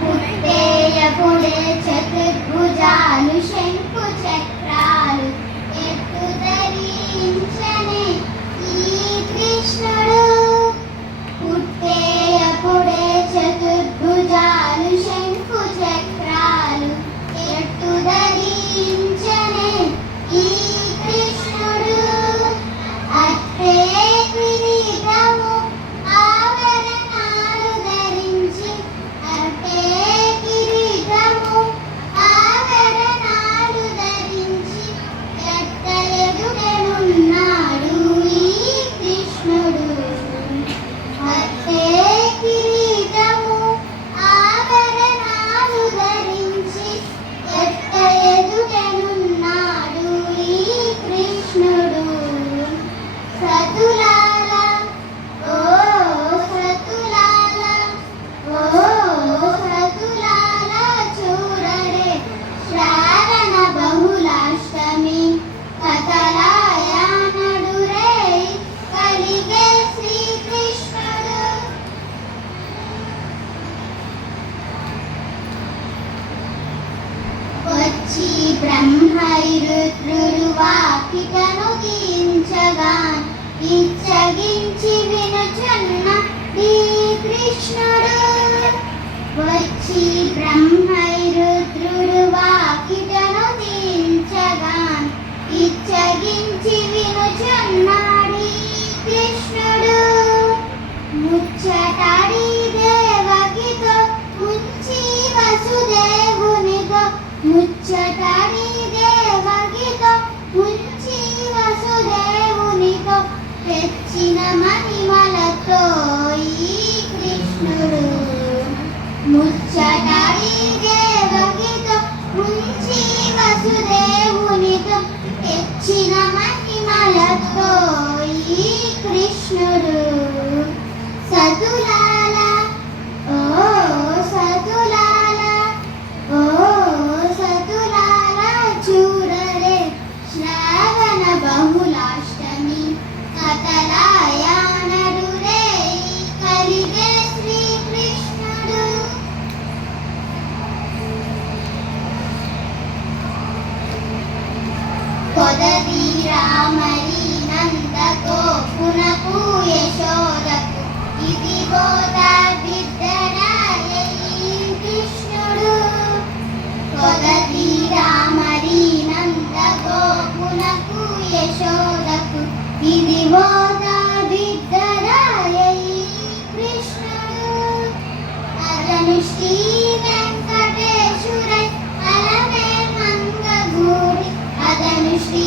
పుట్టేయపుడే చతుర్భుజాలు శంకు చక్రాలు ఎత్తు ధరించనే ఈ కృష్ణుడు. పుట్టేయపుడే చతుర్భుజాలు శంకు చక్రాలు ఎత్తు ధరించనే ఈ కృష్ణుడు. అట్టే కిరీటము ఆభరణాలు ధరించి అట్టే కిరీటము ఆభరణాలు ధరించి ఎట్ట ఎదుగనున్నాడు ఈ కృష్ణుడు. అట్టే కిరీటము ఆభరణాలు ధరించి ఎట్ట ఎదుగనున్నాడు ఈ కృష్ణుడు. సతులాల ఓ సతులాల ఓ సతులాల చూడరే శ్రావణ బహుళాష్టమి కథలాయనడురే కలిగే శ్రీకృష్ణుడు. వచ్చి బ్రహ్మైరుద్రుడు వాకిటను దించగా ఇచ్చగించి వినుచున్న ఈ కృష్ణుడు. వచ్చి బ్రహ్మైరుద్రుడు వాకిటను దించగా ఇచ్చగించి వినుచున్నాడు ఈ కృష్ణుడు. ముచ్చటాడి దేవకితో ముంచి వసుదేవునితో ముచ్చటాడి దేవకితో ముంచి వసుదేవునితో తెచ్చిన మహిమలతో ఈ కృష్ణుడు. ముచ్చటాడి దేవకితో ముంచి వసుదేవునితో తెచ్చిన మహిమలతో ఈ కృష్ణుడు. సతులాల ఓ సతులాల ఓ సతులాల చూడరే శ్రావణ బహుళాష్టమి కథలాయనడురే కలిగే శ్రీకృష్ణుడు. కొదది రామరి నందకో పునకు యశోదకు ఇది బోధా బిడ్డడాయ ఈ కృష్ణుడు. కొదది రామరి నందకో పునకు యశోదకు ఇది బోధా బిడ్డడాయ ఈ కృష్ణుడు. అతను శ్రీ వెంకటేశుడై అలమే మంగగూడి అతను శ్రీ